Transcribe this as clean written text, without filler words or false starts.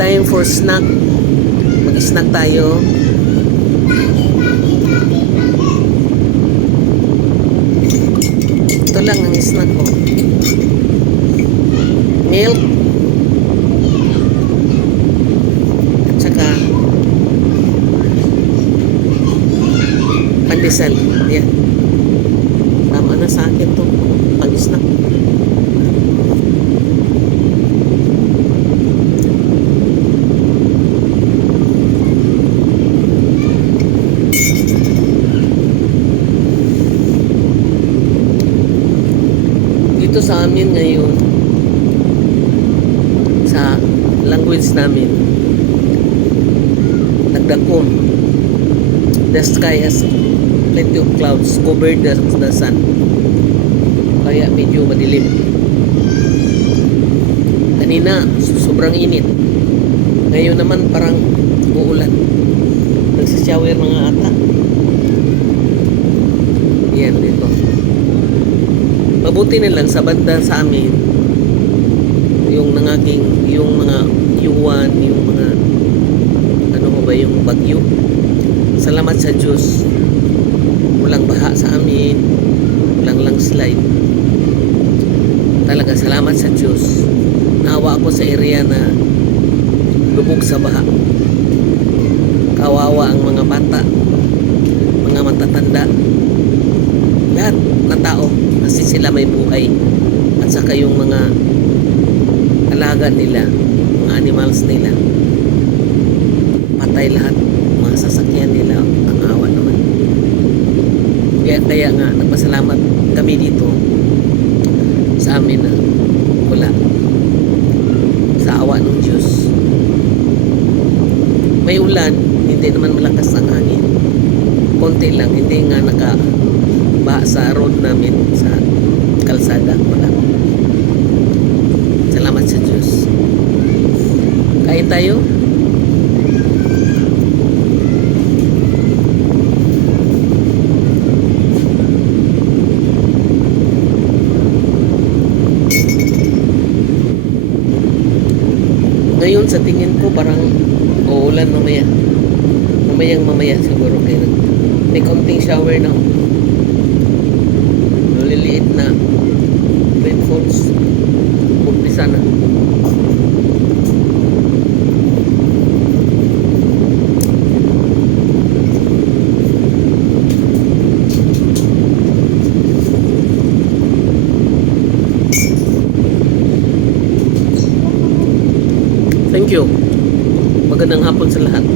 time for snack. Mag-snack tayo. Ito lang ang snack ko. Milk. At saka pandesal. Yan. Tama na sa akin to. Pag-snack. Dito sa amin ngayon, sa language namin, nagdakom. The sky has plenty of clouds, covered the sun. Kaya medyo madilim. Kanina, sobrang init. Ngayon naman parang uulan. Nagsishower mga ata. Yan, dito. Mabuti na lang sa banda sa amin, yung nangaking, yung mga yuwan, yung mga ano mo ba, yung bagyo. Salamat sa Diyos. Walang baha sa amin, walang landslide. Talaga salamat sa Diyos. Naawa ako sa area na lubog sa baha. Kawawa ang mga bata, mga matatanda, lahat ng tao kasi sila may buhay, at saka yung mga alaga nila, mga animals nila, patay lahat, mga sasakyan nila. Ang awa naman. Kaya nga nagpasalamat kami dito sa amin na wala, sa awa ng Diyos. May ulan, hindi naman malakas ang hangin, konti lang, hindi nga nakabaha sa road namin, sa kalsada, wala. Salamat sa Diyos. Kain tayo. Ngayon sa tingin ko parang uulan mamaya. Mamaya siguro kaya may konting shower na. Liliit na rainfalls. Umpisa na. Thank you. Magandang hapon sa lahat.